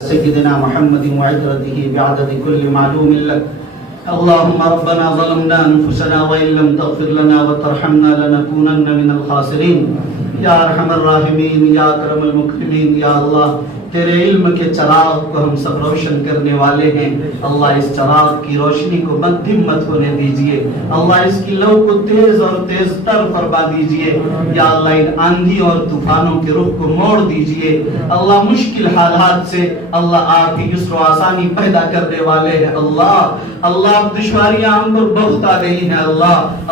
سيدنا محمد وعترته بعدد كل معلوم لك. اللهم ربنا ظلمنا أنفسنا وإن لم تغفر لنا وترحمنا لنكونن من الخاسرين. یا ارحم الراحمین، یا اکرم المکرمین، یا اللہ تیرے علم کے چراغ کو ہم سب روشن کرنے والے ہیں. اللہ اس چراغ کی روشنی کو مدھم مت ہونے دیجئے. اللہ اس کی لو کو تیز اور تیز تر فرما دیجئے. یا اللہ ان آندھی اور طوفانوں کے رخ کو موڑ دیجئے. اللہ مشکل حالات سے اللہ آپ ہی یسر و آسانی پیدا کرنے والے ہیں. اللہ دشواریاں ہم پر بہت آ رہی ہیں.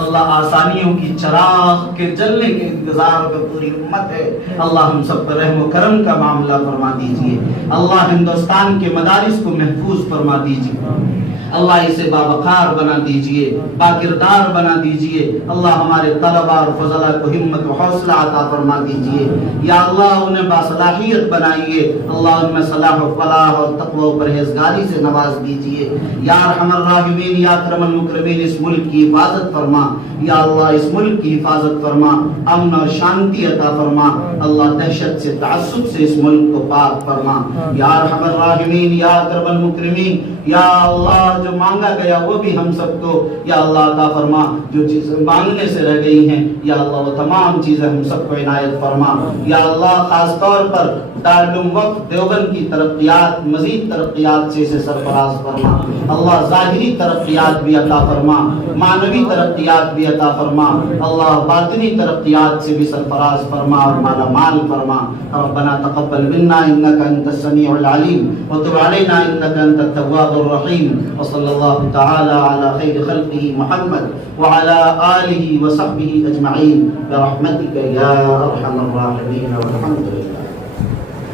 اللہ آسانیوں کی چراغ کے جلنے کے انتظار میں پوری امت ہے. اللہ ہم سب پر رحم و کرم کا معاملہ فرما دیجئے. اللہ ہندوستان کے مدارس کو محفوظ فرما دیجئے. اللہ اسے باوقار بنا دیجئے، باکردار بنا دیجئے. اللہ ہمارے طلباء اور فضلہ کو ہمت و حوصلہ عطا فرما دیجئے. یا اللہ انہیں باصلاحیت بنائیے. اللہ ان میں صلاح و فلاح اور تقوی و پرہیزگاری سے نواز دیجئے. یا ارحم الراحمین، یا اکرم المکرمین، اس ملک کی حفاظت فرما. یا اللہ اس ملک کی حفاظت فرما، امن اور شانتی عطا فرما. اللہ دہشت سے، تعصب سے اس ملک کو پاک فرما. یا ارحم الراحمین، یا اکرم المکرمین، یا اللہ جو مانگا گیا وہ بھی ہم سب کو یا اللہ عطا فرما. جو چیزیں مانگنے سے رہ گئی ہیں یا اللہ وہ تمام چیزیں ہم سب کو عنایت فرما. یا اللہ خاص طور پر دارالعلوم وقف دیوبند کی ترقیات، مزید ترقیات سے اسے سرفراز فرما. اللہ ظاہری ترقیات بھی عطا فرما، معنوی ترقیات بھی عطا فرما. اللہ باطنی ترقیات سے بھی سرفراز فرما اور مالا مال فرما. ربنا تقبل منا انك انت السميع العليم وتب علينا انك انت التواب الرحيم. وصلى الله تعالى على خير خلقه محمد وعلى آله وصحبه أجمعين برحمتك يا أرحم الراحمين والحمد لله.